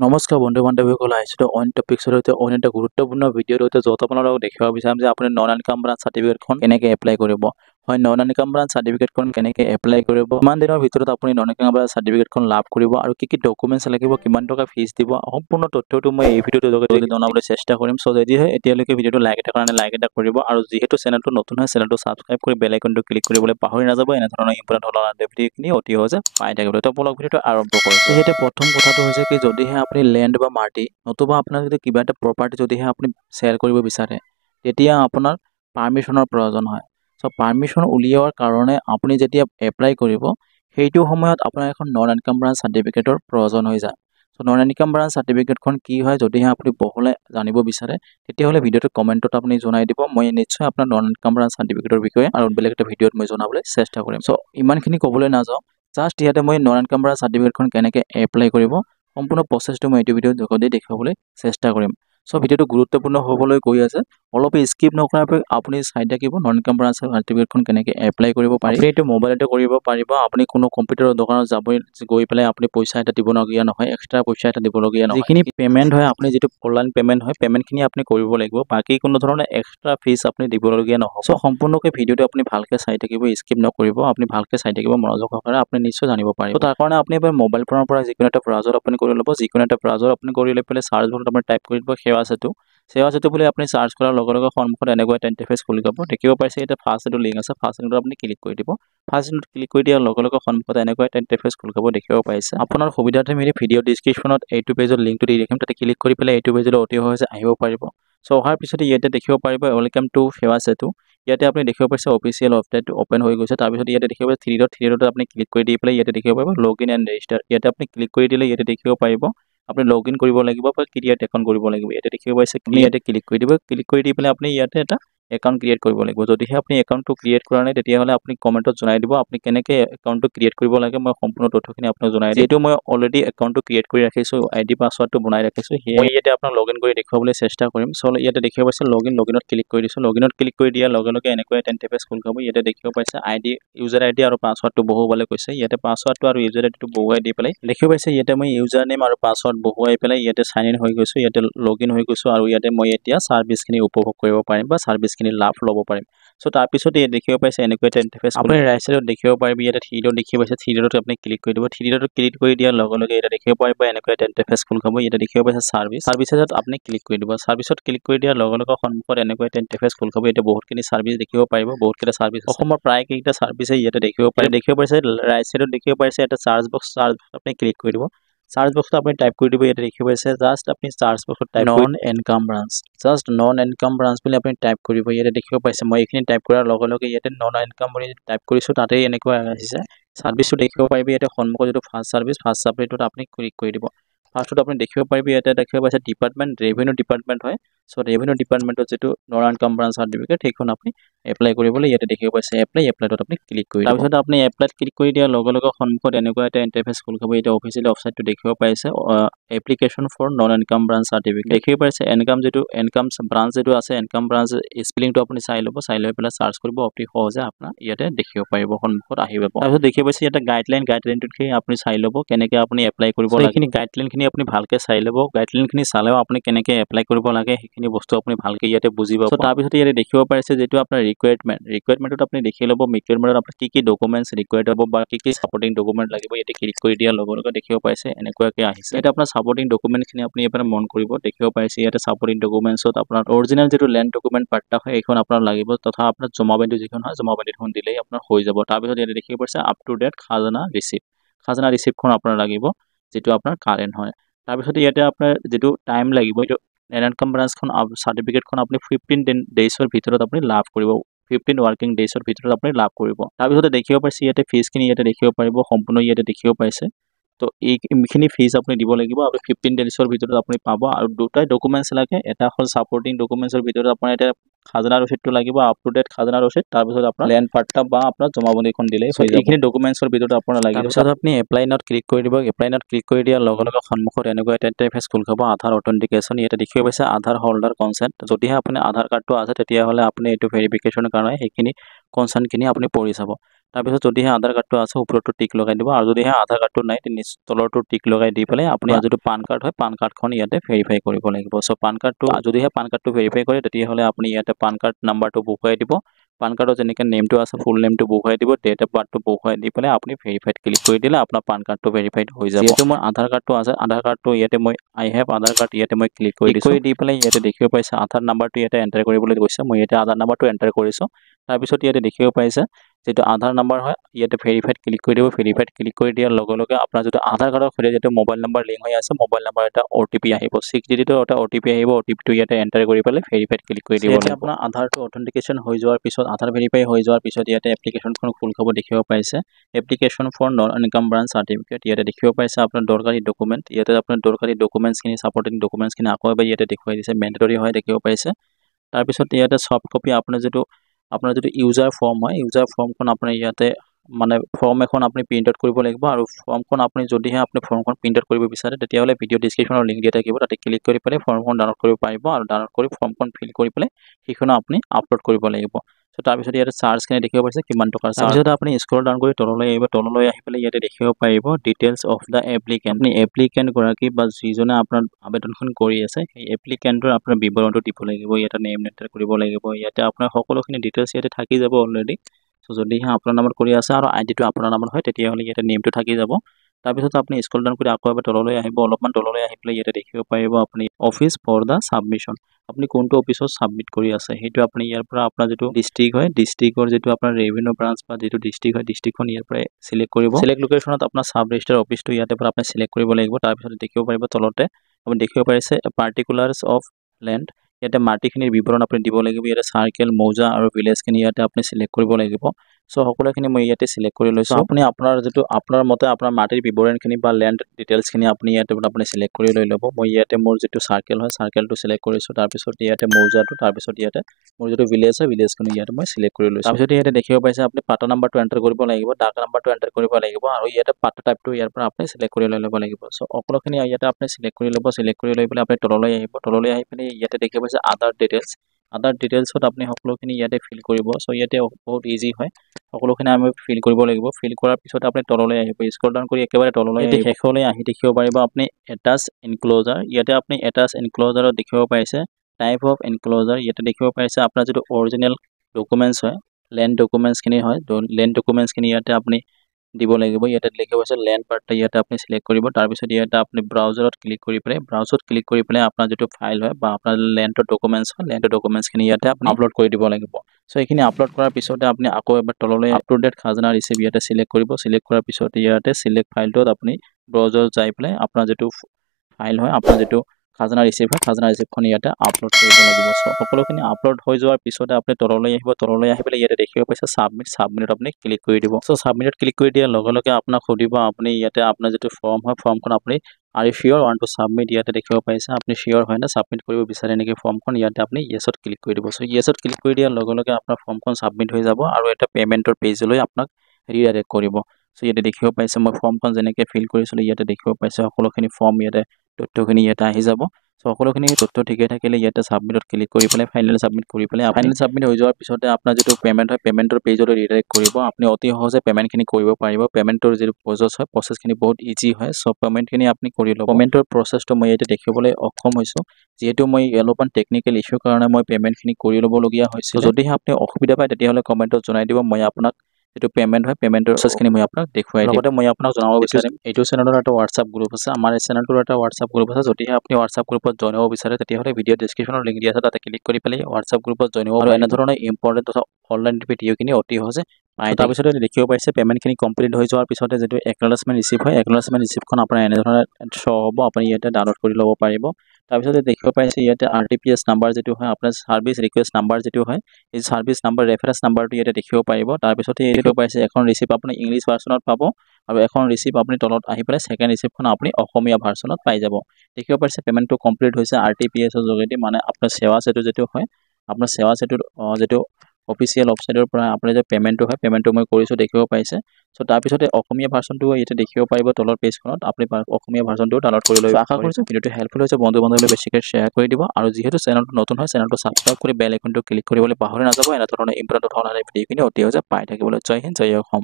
নমস্কাৰ বন্ধু বান্ধৱীসকল আহিছোঁ অইন টপিক্সৰ সৈতে অইন এটা গুৰুত্বপূৰ্ণ ভিডিঅ'ৰ সৈতে য'ত আপোনালোকক দেখাব বিচাৰিম যে আপুনি নন ইনকাম ব্ৰাঞ্চ চাৰ্টিফিকেটখন কেনেকৈ এপ্লাই কৰিব হয় নন ইনকাম ব্ৰাঞ্চ চাৰ্টিফিকেটখন কেনেকৈ এপ্লাই কৰিব কিমান দিনৰ ভিতৰত আপুনি নন ইনকাম ব্ৰাঞ্চ চাৰ্টিফিকেটখন লাভ কৰিব আৰু কি ডকুমেণ্টছ লাগিব কিমান টকা ফিজ দিব সম্পূৰ্ণ তথ্যটো মই এই ভিডিঅ'টোৰ যোগেদি জনাবলৈ চেষ্টা কৰিম চ' যদিহে এতিয়ালৈকে ভিডিঅ'টো লাইক এটা কাৰণে লাইক এটা কৰিব আৰু যিহেতু চেনেলটো নতুন হয় চেনেলটো ছাবস্ক্ৰাইব কৰি বেল আইকনটো ক্লিক কৰিবলৈ পাহৰি নাযাব এনেধৰণৰ ইম্পৰ্টেণ্ট ভিডিঅ'খিনি অতি সহজে পাই থাকিব তো আপোনালোক ভিডিঅ'টো আৰম্ভ কৰিছোঁ এতিয়া প্ৰথম কথাটো হৈছে কি যদিহে আপুনি লেণ্ড বা মাটি নতুবা আপোনাৰ যদি কিবা এটা প্ৰপাৰ্টি যদিহে আপুনি চেল কৰিব বিচাৰে তেতিয়া আপোনাৰ পাৰ্মিশ্যনৰ প্ৰয়োজন হয় চ' পাৰ্মিশ্যন উলিওৱাৰ কাৰণে আপুনি যেতিয়া এপ্লাই কৰিব সেইটো সময়ত আপোনাৰ এখন নন ইনকাম ব্ৰাঞ্চ চাৰ্টিফিকেটৰ প্ৰয়োজন হৈ যায় চ' নন ইনকাম ব্ৰাঞ্চ চাৰ্টিফিকেটখন কি হয় যদিহে আপুনি বহলাই জানিব বিচাৰে তেতিয়াহ'লে ভিডিঅ'টো কমেণ্টত আপুনি জনাই দিব মই নিশ্চয় আপোনাৰ নন ইনকাম ব্ৰাঞ্চ চাৰ্টিফিকেটৰ বিষয়ে আৰু বেলেগ এটা ভিডিঅ'ত মই জনাবলৈ চেষ্টা কৰিম চ' ইমানখিনি ক'বলৈ নাযাওঁ জাষ্ট ইয়াতে মই নন ইনকাম ব্ৰাঞ্চ চাৰ্টিফিকেটখন কেনেকৈ এপ্লাই কৰিব সম্পূৰ্ণ প্ৰচেছটো মই এইটো ভিডিঅ'ত যোগেদি দেখাবলৈ চেষ্টা কৰিম চ' ভিডিঅ'টো গুৰুত্বপূৰ্ণ হ'বলৈ গৈ আছে অলপ স্কিপ নকৰাকৈ আপুনি চাই থাকিব নন ইনকাম ব্ৰাঞ্চ চাৰ্টিফিকেটখন কেনেকৈ এপ্লাই কৰিব পাৰি আপুনি এইটো মোবাইলতে কৰিব পাৰিব আপুনি কোনো কম্পিউটাৰৰ দোকানত গৈ পেলাই আপুনি পইচা এটা দিবলগীয়া নহয় এক্সট্ৰা পইচা এটা দিবলগীয়া নহয় যিখিনি পে'মেণ্ট হয় আপুনি যিটো অনলাইন পে'মেণ্ট হয় পে'মেণ্টখিনি আপুনি কৰিব লাগিব বাকী কোনো ধৰণৰ এক্সট্ৰা ফিজ আপুনি দিবলগীয়া নহয় চ' সম্পূৰ্ণকৈ ভিডিঅ'টো আপুনি ভালকৈ চাই থাকিব স্কিপ নকৰিব আপুনি ভালকৈ চাই থাকিব মনোযোগ সহকাৰে আপুনি নিশ্চয় জানিব পাৰিব তাৰ কাৰণে আপুনি এবাৰ মোবাইল ফোনৰ পৰা যিকোনো এটা ব্ৰাউজাৰ আপুনি কৰি ল'ব যিকোনো এটা ব্ৰাউজাৰ আপুনি কৰি লৈ পেলাই চাৰ্চ বক্সত আপুনি টাইপ কৰি দিব সেৱা সেতু বুলি আপুনি চাৰ্চ কৰাৰ লগে লগে সন্মুখত এনেকুৱা এটা ইণ্টাৰফেচ খুলি যাব দেখিব পাইছে এটা ফাৰ্ষ্ট এইটো লিংক আছে ফাৰ্ষ্ট লিংকত আপুনি ক্লিক কৰি দিব ফাৰ্ষ্ট লিংকত ক্লিক কৰি দিয়াৰ লগে লগে সন্মুখত এনেকুৱা এটা ইণ্টাৰফেচ খুলি যাব দেখিব পাইছে আপোনাৰ সুবিধাৰ্থে মিলি ভিডিঅ' ডিছক্ৰিপশ্যনত এইটো পেজৰ লিংকটো দি ৰাখিম তাতে ক্লিক কৰি পেলাই এইটো পেজলৈ অতি সহজে আহিব পাৰিব চ' অহাৰ পিছতে ইয়াতে দেখিব পাৰিব ৱেলকাম টু সেৱা সেতু ইয়াতে আপুনি দেখিব পাইছে অফিচিয়েল ৱেবছাইটটো অপেন হৈ গৈছে তাৰপিছত ইয়াতে দেখিব পাইছে থ্ৰী ডট আপুনি ক্লিক কৰি দি পেলাই ইয়াতে দেখিব পাৰিব লগ ইন এণ্ড ৰেজিষ্টাৰ ইয়াতে আপুনি ক্লিক কৰি দিলে ইয়াতে দেখিব পাৰিব আপুনি লগ ইন কৰিব লাগিব বা ক্ৰিয়েট একাউণ্ট কৰিব লাগিব ইয়াতে দেখিব পাইছে আপুনি ইয়াতে ক্লিক কৰি দিব ক্লিক কৰি দি পেলাই আপুনি ইয়াতে এটা একাউণ্ট ক্ৰিয়েট কৰিব লাগিব যদিহে আপুনি একাউণ্টটো ক্ৰিয়েট কৰা নাই তেতিয়াহ'লে আপুনি কমেণ্টত জনাই দিব আপুনি কেনেকৈ একাউণ্টটো ক্ৰিয়েট কৰিব লাগে মই সম্পূৰ্ণ তথ্যখিনি আপোনাক জনাই দিম যিহেতু মই অলৰেডি একাউণ্টটো ক্ৰিয়েট কৰি ৰাখিছোঁ আইডি পাছৱাৰ্ডটো বনাই ৰাখিছোঁ সেয়ে মই ইয়াতে আপোনাক লগ ইন কৰি দেখুৱাবলৈ চেষ্টা কৰিম চ' ইয়াতে দেখিব পাইছে লগইনত ক্লিক কৰি দিছোঁ লগইনত ক্লিক কৰি দিয়াৰ লগে লগে এনেকুৱা এটা ইণ্টাৰফেচ খোল খাব ইয়াতে দেখিব পাইছে ইউজাৰ আইডি আৰু পাছৱাৰ্ডটো বহুৱাবলৈ কৈছে ইয়াতে পাছৱাৰ্ডটো আৰু ইউজাৰ আইডিটো বহুৱাই দি পেলাই দেখিব পাইছে ইয়াতে মই ইউজাৰ নেম আৰু পাছৱাৰ্ড বহুৱাই পেলাই ইয়াতে চাইন ইন হৈ গৈছোঁ ইয়াতে লগ ইন হৈ গৈছোঁ আৰু ইয়াতে মই এতিয়া ছাৰ্ভিচখিনি উপভোগ কৰিব পাৰিম বা ছাৰ্ভিচখিনি লাভ ল'ব পাৰিম চ' তাৰপিছত ইয়াত দেখিব পাইছে এনেকুৱা এটা ইণ্টাৰফেচ আপুনি ৰাইট চাইডত দেখিব পাৰিব ইয়াতে থ্ৰী ডট দেখিব পাইছে থ্ৰী ডটত আপুনি ক্লিক কৰি দিব থ্ৰী ডটত ক্লিক কৰি দিয়াৰ লগে লগে ইয়াতে দেখিব পাৰিব এনেকুৱা এটা ইণ্টাৰফেচ খোল খাব ইয়াতে দেখিব পাইছে ছাৰ্ভিচত আপুনি ক্লিক কৰি দিব ছাৰ্ভিচত ক্লিক কৰি দিয়াৰ লগে লগে সন্মুখত এনেকুৱা এটা ইণ্টাৰফেচ খোল খাব এতিয়া বহুতখিনি ছাৰ্ভিচ দেখিব পাৰিব বহুতকেইটা ছাৰ্ভিচ অসমৰ প্ৰায় কেইটা ছাৰ্ভিছে ইয়াতে দেখিব পাইছে ৰাইট চাইডত দেখিব পাইছে এটা চাৰ্জ বক্স আপুনি ক্লিক কৰি দিব চাৰ্চ বক্সটো আপুনি টাইপ কৰি দিব ইয়াতে দেখিব পাইছে জাষ্ট আপুনি চাৰ্চ বক্সত type non income branch just non income branch বুলি আপুনি টাইপ কৰিব ইয়াতে দেখিব পাইছে মই এইখিনি টাইপ কৰাৰ লগে লগে ইয়াতে নন ইনকাম বুলি টাইপ কৰিছোঁ তাতেই এনেকুৱা আহিছে ছাৰ্ভিচটো দেখিব পাৰিব ইয়াতে সন্মুখত যিটো ফাৰ্ষ্ট ছাৰ্ভিচটোত আপুনি ক্লিক কৰি দিব ফাৰ্ষ্টত আপুনি দেখিব পাৰিব ইয়াতে দেখিব পাইছে ডিপাৰ্টমেণ্ট ৰেভিনিউ ডিপাৰ্টমেণ্ট হয় চ' ৰেভিনিউ ডিপাৰ্টমেণ্টত যিটো নন ইনকাম ব্ৰাঞ্চ চাৰ্টিফিকেট সেইখন আপুনি এপ্লাই কৰিবলৈ ইয়াতে দেখিব পাইছে এপ্লাইটোত আপুনি ক্লিক কৰি তাৰপিছত আপুনি এপ্লাইত ক্লিক কৰি দিয়াৰ লগে লগে সন্মুখত এনেকুৱা এটা ইণ্টাৰফেচ খোল খাব এতিয়া অফিচিয়েল ৱেবছাইটটো দেখিব পাইছে application for non income branch certificate দেখিব পাইছে ইনকাম ব্ৰাঞ্চ যিটো আছে ইনকাম ব্ৰাঞ্চ স্পেলিংটো আপুনি চাই ল'ব চাই লৈ পেলাই চাৰ্চ কৰিব অতি সহজে আপোনাৰ ইয়াতে দেখিব পাৰিব সন্মুখত আহিব তাৰপিছত দেখিব পাইছে ইয়াতে গাইডলাইনটোত আপুনি চাই ল'ব কেনেকৈ আপুনি এপ্লাই কৰিব লাগে সেইখিনি গাইডলাইনখিনি আপুনি ভালকৈ চাই ল'ব গাইডলাইনখিনি চালেও আপুনি কেনেকৈ এপ্লাই কৰিব লাগে সেইখিনি বস্তু আপুনি ভালকৈ ইয়াতে বুজি পাব তাৰপিছত ইয়াতে দেখিব পাৰিছে যিটো আপোনাৰ ৰিকুৱাৰমেণ্টত আপুনি দেখি ল'ব ৰিকুৱাৰমেণ্টত আপোনাৰ কি ডকুমেণ্টছ ৰিকুৱাৰ্ড হ'ব বা কি ছাপৰ্টিং ডকুমেণ্ট লাগিব ইয়াতে ক্লিক কৰি দিয়াৰ লগে লগে দেখিব পাইছে এনেকুৱাকৈ আহিছে ইয়াতে আপোনাৰ ছাপৰ্টিং ডকুমেণ্টখিনি আপুনি এবাৰ মন কৰিব দেখিব পাইছে ইয়াতে ছাপৰ্টিং ডকুমেণ্টছত আপোনাৰ অৰিজিনেল যিটো লেণ্ড ডকুমেণ্ট পাৰ্টা হয় এইখন আপোনাৰ লাগিব তথা আপোনাৰ জমাবন্দী যিখন হয় জমাবন্দীখন দিলেই আপোনাৰ হৈ যাব তাৰপিছত ইয়াতে দেখিব পাইছে আপ টু ডেট খাজানা ৰিচিপ্টখন আপোনাৰ লাগিব যিটো আপোনাৰ কাৰেণ্ট হয় তাৰপিছত ইয়াতে আপোনাৰ যিটো টাইম লাগিব এইটো ইনকাম ব্ৰাঞ্চখন চাৰ্টিফিকেটখন আপুনি 15 ডেইজৰ ভিতৰত আপুনি লাভ কৰিব 15 ৱৰ্কিং ডেইজৰ ভিতৰত আপুনি লাভ কৰিব তাৰপিছতে দেখিব পাইছে ইয়াতে ফিজখিনি ইয়াতে দেখিব পাৰিব সম্পূৰ্ণ ইয়াতে দেখিব পাইছে তো এইখিনি ফিজ আপুনি দিব লাগিব আৰু 15 ডেইজৰ ভিতৰত আপুনি পাব আৰু দুটাই ডকুমেণ্টছ লাগে এটা হ'ল ছাপৰ্টিং ডকুমেণ্টছৰ ভিতৰত আপোনাৰ এতিয়া খাজানা ৰচিদটো লাগিব আপ টু ডেট খাজানা ৰচিদ তাৰপিছত আপোনাৰ লেণ্ড পাৰ্টা বা আপোনাৰ জমাবন্দীখন দিলেই হৈ যাব এইখিনি ডকুমেণ্টছৰ ভিতৰত আপোনাৰ লাগিব তাৰপিছত আপুনি এপ্লাই নাওত ক্লিক কৰি দিব এপ্লাই নাওত ক্লিক কৰি দিয়াৰ লগে লগে সন্মুখত এনেকুৱা এটা ইণ্টাৰফেচ খোল খাব আধাৰ অথেণ্টিকেশ্যন ইয়াতে দেখিব পাইছে আধাৰ হোল্ডাৰ কনচেণ্ট যদিহে আপুনি আধাৰ কাৰ্ডটো আছে তেতিয়াহ'লে আপুনি এইটো ভেৰিফিকেশ্যনৰ কাৰণে সেইখিনি কনচাৰ্ণখিনি আপুনি পঢ়ি চাব তাৰপিছত যদিহে আধাৰ কাৰ্ডটো আছে ওপৰতো টিক লগাই দিব আৰু যদিহে আধাৰ কাৰ্ডটো নাই তলৰটো টিক লগাই দি পেলাই আপুনি যিটো পান কাৰ্ড হয় পান কাৰ্ডখন ইয়াতে ভেৰিফাই কৰিব লাগিব চ' পান কাৰ্ডটো যদিহে পান কাৰ্ডটো ভেৰিফাই কৰে তেতিয়াহ'লে আপুনি ইয়াতে পান কাৰ্ড নাম্বাৰটো বহুৱাই দিব পান কাৰ্ডৰ যেনেকৈ নেমটো আছে ফুল নেমটো বহুৱাই দিব ডেট অফ বাৰ্থটো বহুৱাই দি পেলাই আপুনি ভেৰিফাইড ক্লিক কৰি দিলে আপোনাৰ পান কাৰ্ডটো ভেৰিফাইড হৈ যাব যিহেতু মোৰ আধাৰ কাৰ্ডটো আছে আধাৰ কাৰ্ডটো ইয়াতে মই আই হেভ আধাৰ কাৰ্ড ইয়াতে মই ক্লিক কৰি দি পেলাই ইয়াতে দেখিব পাইছে আধাৰ নাম্বাৰটো ইয়াতে এণ্টাৰ কৰিবলৈ কৈছে মই ইয়াতে আধাৰ নাম্বাৰটো এণ্টাৰ কৰিছোঁ তাৰপিছত ইয়াতে দেখিব পাইছে যেটো আধাৰ নাম্বাৰ হয় ইয়াতে ভেৰিফাইড ক্লিক কৰি দিব ভেৰিফাইড ক্লিক কৰি দিয়াৰ লগে লগে আপোনাৰ যেটো আধাৰ কাৰ্ডৰ সৈতে যেটো মোবাইল নাম্বাৰ লিংক হৈ আছে মোবাইল নাম্বাৰ এটা OTP আহিব 6 ডিজিটৰ এটা OTP আহিব OTPটো ইয়াতে এণ্টাৰ কৰি পেলাই ভেৰিফাইড ক্লিক কৰি দিব লাগিব আপোনাৰ আধাৰটো অথেন্টিকেশন হৈ যোৱাৰ পিছত আধাৰ ভেৰিফাই হৈ যোৱাৰ পিছত ইয়াতে এপ্লিকেশনখন খোল খাব দেখিব পাইছে application for non income branch certificate ইয়াতে দেখিব পাইছে আপোনাৰ দৰকাৰী ডকুমেণ্ট ইয়াতে আপোনাৰ দৰকাৰী ডকুমেণ্টছখিনি সাপোৰ্টিং ডকুমেণ্টছখিনি আকৌ এবাৰ ইয়াতে দেখুৱাই দিছে মেণ্ডেটৰী হয় দেখিব পাইছে তাৰপিছত ইয়াতে সফট কপি আপোনাৰ যেটো ইউজাৰ ফৰ্ম হয় ইউজাৰ ফৰ্মখন আপুনি ইয়াতে মানে ফৰ্ম এখন আপুনি প্ৰিন্ট আউট কৰিব লাগিব আৰু ফৰ্মখন আপুনি যদিহে আপুনি ফৰ্মখন প্ৰিন্ট আউট কৰিব বিচাৰে তেতিয়াহ'লে ভিডিও ডেসক্ৰিপচনৰ লিংক দিয়া থাকিব তাতে ক্লিক কৰি পেলাই ফৰ্মখন ডাউনলোড কৰিব পাৰিব আৰু ডাউনলোড কৰি ফৰ্মখন ফিল কৰি পেলাই সেইখন আপুনি আপলোড কৰিব লাগিব সো তাৰপিছত ইয়াতে চাৰ্জখিনি দেখিব পাইছে কিমান টকা তাৰপিছত আপুনি স্ক্ৰল ডাউন কৰি তললৈ আহি পেলাই ইয়াতে দেখিব পাৰিব ডিটেইলছ অফ দা এপ্লিকেণ্ট আপুনি এপ্লিকেণ্ট গৰাকী বা যিজনে আপোনাৰ আবেদনখন কৰি আছে সেই এপ্লিকেণ্টৰ আপোনাৰ বিৱৰণটো দিব লাগিব ইয়াতে নেম এণ্টাৰ কৰিব লাগিব ইয়াতে আপোনাৰ সকলোখিনি ডিটেইলছ ইয়াতে থাকি যাব অলৰেডি সো যদিহে আপোনাৰ নামত কৰি আছে আৰু আইডিটো আপোনাৰ নামত হয় তেতিয়াহ'লে ইয়াতে নেমটো থাকি যাব তাৰপিছত আপুনি স্ক্ৰল ডাউন কৰি আকৌ এবাৰ তললৈ আহিব অলপমান তললৈ আহি পেলাই ইয়াতে দেখিব পাৰিব আপুনি অফিচ ফৰ দা সাবমিশন আপুনি কোনটো অফিসত সাবমিট কৰি আছে হেতু আপুনি ইয়াৰ পৰা আপোনাৰ যেটো ডিস্ট্ৰিক্ট হয় ডিস্ট্ৰিক্টৰ যেটো আপোনাৰ ৰেভিনিউ ব্ৰাঞ্চ বা যেটো ডিস্ট্ৰিক্ট হয় ডিস্ট্ৰিক্টখন ইয়াৰ পৰা সিলেক্ট কৰিব সিলেক্ট লোকেশনত আপোনাৰ সাব ৰেজিস্টাৰ অফিসটো ইয়াতে পৰা আপুনি সিলেক্ট কৰিব লাগিব তাৰপিছত দেখিব পাৰিব তলতে আপুনি দেখিব পাৰিছে পাৰ্টিকুলাৰছ অফ ল্যান্ড ইয়াতে মাটিখিনিৰ বিৱৰণ আপুনি দিব লাগিব ইয়াতে সাৰ্কেল মৌজা আৰু ভিলেজখিনি ইয়াতে আপুনি সিলেক্ট কৰিব লাগিব সো সকলোখিনি মই ইয়াতে সিলেক্ট কৰি লৈছো আপুনি আপোনাৰ যেটো আপোনাৰ মতে আপোনাৰ মাটিৰ বিৱৰণখিনি বা ল্যান্ড ডিটেইলছখিনি আপুনি ইয়াতে আপুনি সিলেক্ট কৰি লৈ ল'ব মই ইয়াতে মোৰ যেটো সাৰ্কেল হয় সাৰ্কেলটো সিলেক্ট কৰিছো তাৰপিছত ইয়াতে মৌজাটো তাৰপিছত ইয়াতে মোৰ যেটো ভিলেজ হয় ভিলেজখিনি ইয়াতে মই সিলেক্ট কৰি লৈছো তাৰপিছত ইয়াতে দেখিব পাইছে আপুনি পাটা নাম্বাৰটো এণ্টাৰ কৰিব লাগিব ডাক নাম্বাৰটো এণ্টাৰ কৰিব লাগিব আৰু ইয়াতে পাটা টাইপটো ইয়াৰ পৰা আপুনি সিলেক্ট কৰি লৈ ল'ব লাগিব সো সকলোখিনি ইয়াতে আপুনি সিলেক্ট কৰি ল'ব সিলেক্ট কৰি লৈ পেলাই আপুনি তললৈ আহি পেলাই ইয়াতে দেখিব পাইছে আদাৰ ডিটেইলছত আপুনি সকলোখিনি ইয়াতে ফিল কৰিব সো ইয়াতে বহুত ইজি হয় সকলোখিনি আমি ফিল কৰিব লাগিব ফিল কৰাৰ পিছত আপুনি তললৈ আহিব স্ক্ৰল ডাউন কৰি একেবাৰে তললৈ আহিব শেষলৈ আহি দেখিব পাৰিব আপুনি এটাচ এনক্লোজাৰ ইয়াতে আপুনি এটাচ এনক্লোজাৰত দেখিব পাইছে টাইপ অফ এনক্লোজাৰ ইয়াতে দেখিব পাইছে আপোনাৰ যেটো অৰিজিনাল ডকুমেন্টছ হয় ল্যান্ড ডকুমেন্টছখিনি হয় ল্যান্ড ডকুমেন্টছখিনি ইয়াতে আপুনি দিব লাগিব ইয়াতে লিখা আছে ল্যান্ড পাৰ্টটা ইয়াতে আপুনি সিলেক্ট কৰিব তাৰ পিছত ইয়াতে আপুনি ব্ৰাউজাৰত ক্লিক কৰি পেলাই আপোনাৰ যেটো ফাইল হয় বা আপোনাৰ ল্যান্ডৰ ডকুমেন্টছখিনি ইয়াতে আপুনি আপলোড কৰি দিব লাগিব সো এইখিনি আপলোড কৰাৰ পিছতে আপুনি আকৌ এবাৰ তললৈ আপ টু ডেট খাজনা ৰিসিভ ইয়াতে সিলেক্ট কৰিব সিলেক্ট কৰাৰ পিছত ইয়াতে সিলেক্ট ফাইলটোত আপুনি ব্ৰাউজাৰত যাই পেলাই আপোনাৰ যেটো ফাইল হয় আপোনাৰ যেটো খাজনা ৰিসিভখন ইয়াতে আপলোড কৰিব লাগিব সো সকলোখিনি আপলোড হৈ যোৱাৰ পিছতে আপুনি তললৈ আহি পেলাই ইয়াতে দেখিব পাইছে সাবমিটত আপুনি ক্লিক কৰি দিব সো সাবমিটত ক্লিক কৰি দিয়াৰ লগে লগে আপোনাক সুধিব আপুনি ইয়াতে আপোনাৰ যেটো ফৰ্ম হয় ফৰ্মখন আপুনি are you sure want to submit ইয়াতে দেখিব পাইছে আপুনি শিওৰ হয় না সাবমিট কৰিব বিচাৰে নেকি ফৰ্মখন ইয়াতে আপুনি ইয়েছত ক্লিক কৰি দিব সো ইয়েছত ক্লিক কৰি দিয়াৰ লগে লগে আপোনাৰ ফৰ্মখন সাবমিট হৈ যাব আৰু এটা পেমেন্টৰ পেজলৈ আপোনাক ৰিডাইৰেক্ট কৰিব সো ইয়াতে দেখিব পাইছে মই ফৰ্মখন যেনেকৈ ফিল কৰিছিলো ইয়াতে দেখিব পাইছে সকলোখিনি ফৰ্ম ইয়াতে তথ্যখিনি ইয়াতে আহি যাব সো সকলোখিনি তথ্য ঠিকে থাকিলে ইয়াতে সাবমিটত ক্লিক কৰি পেলাই ফাইনেল সাবমিট কৰি পেলাই ফাইনেল সাবমিট হৈ যোৱাৰ পিছতে আপোনাৰ যেটো পেমেন্ট হয় পেমেন্টৰ পেজলৈ ৰিডাইৰেক্ট কৰিব আপুনি অতি সহজে পেমেন্টখিনি কৰিব পাৰিব পেমেন্টৰ যেটো প্ৰসেছখিনি বহুত ইজি হয় সো পেমেন্টখিনি আপুনি কৰি ল'ব পেমেন্টৰ প্ৰসেছটো মই ইয়াতে দেখিবলৈ অক্ষম হৈছো যেহেতু মই অলপমান টেকনিক্যাল ইস্যুৰ কাৰণে মই পেমেন্টখিনি কৰি ল'বলগীয়া হৈছিল যদিহে আপুনি অসুবিধা পায় তেতিয়াহ'লে কমেন্টত জনাই দিব মই আপোনাক যেটো পেমেন্ট হয় পেমেন্টৰ প্ৰসেছখিনি মই আপোনাক দেখুৱাই দিম লগতে মই আপোনাক জনাব বিচাৰিম এইটো চেনেলৰ এটা WhatsApp গ্ৰুপ আছে আমাৰ এই চেনেলটোৰ এটা WhatsApp গ্ৰুপ আছে যদিহে আপুনি WhatsApp গ্ৰুপত জইন হ'ব বিচাৰে তেতিয়াহ'লে ভিডিও ডেসক্ৰিপচনৰ লিংক দিয়া আছে তাতে ক্লিক কৰি পেলাই WhatsApp গ্ৰুপত জইন হ'ব আৰু এনে ধৰণৰ ইম্পৰ্টেন্ট তথা অনলাইন ভিডিওখিনি অতি সহজে পাই তাৰ পিছতে দেখিব পাইছে পেমেন্টখিনি কমপ্লিট হৈ যোৱাৰ পিছতে যেটো একনলেজমেন্ট ৰিসিভ হয় একনলেজমেন্ট ৰিসিভখন আপোনাৰ এনে ধৰণৰ শো হ'ব আপুনি ইয়াতে ডাউনলোড কৰি ল'ব পাৰিব তাৰ পিছতে দেখিব পাইছে ইয়াতে RTPS নাম্বাৰ যেটো হয় আপোনাৰ সাৰ্ভিস ৰিকুৱেষ্ট নাম্বাৰ যেটো হয় এই সাৰ্ভিস নাম্বাৰ ৰেফাৰেন্স নাম্বাৰটো ইয়াতে দেখিব পাৰিব তাৰ পিছতে দেখিব পাইছে এখন ৰিসিভ আপুনি ইংলিছ ভাৰ্চনত পাব আৰু এখন ৰিসিভ আপুনি তলত আহি পেলাই সেকেন্ড ৰিসিভখন আপুনি অসমীয়া ভাৰ্চনত পাই যাব দেখিব পাইছে পেমেন্টটো কমপ্লিট হৈছে RTPS ৰ যোগেদি মানে আপোনাৰ সেৱা সেতু যেটো হয় আপোনাৰ সেৱা সেতুৰ যেটো অফিচিয়েল ওয়েবসাইটৰ পৰা আপোনাৰ যে পেমেন্টটো হয় পেমেন্টটো মই কৰিছো দেখিব পাইছে সো তাৰ পিছতে অসমীয়া ভাৰ্চনটো ইয়াতে দেখিব পাৰিব তলৰ পেজখনত আপুনি অসমীয়া ভাৰ্চনটো ডাউনলোড কৰি লৈ আশা কৰিছো ভিডিওটো হেল্পফুল হৈছে বন্ধু-বান্ধৱলৈ বেছিকৈ শ্বেয়াৰ কৰি দিব আৰু যেহেতু চেনেলটো নতুন হয় চেনেলটো সাবস্ক্ৰাইব কৰি বেল আইকনটো ক্লিক কৰিবলৈ পাহৰি নাযাব এনে ধৰণৰ ইম্পৰ্টেন্ট ভিডিওখিনি অতি সহজে পাই থাকিবলৈ জয় হিন্দ জয় অসম